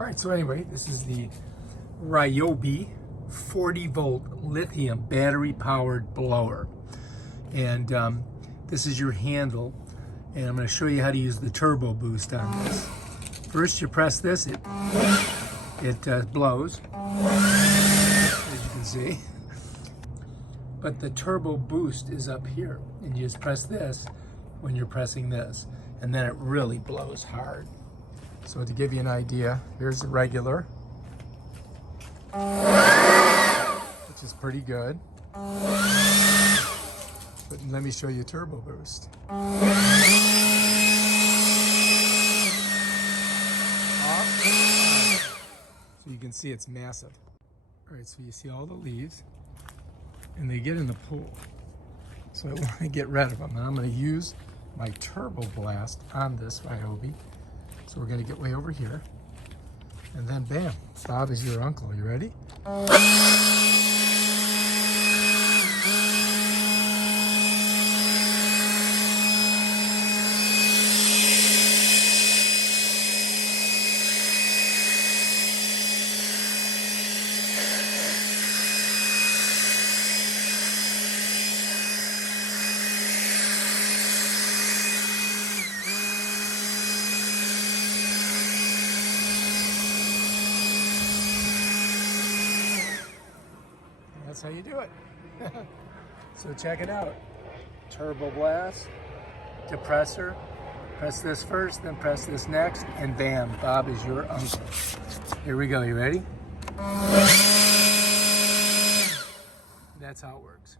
All right, so anyway, this is the Ryobi 40-volt lithium battery-powered blower. And this is your handle. And I'm going to show you how to use the turbo boost on this. First, you press this, it blows, as you can see. But the turbo boost is up here. And you just press this when you're pressing this. And then it really blows hard. So to give you an idea, here's the regular, which is pretty good. But let me show you turbo boost. So you can see it's massive. All right, so you see all the leaves, and they get in the pool. So I want to get rid of them, and I'm going to use my turbo blast on this Ryobi. So we're going to get way over here, and then bam, Bob is your uncle. You ready? That's how you do it. So check it out. Turbo blast, depressor. Press this first, then press this next, and bam, Bob is your uncle. Here we go, you ready? That's how it works.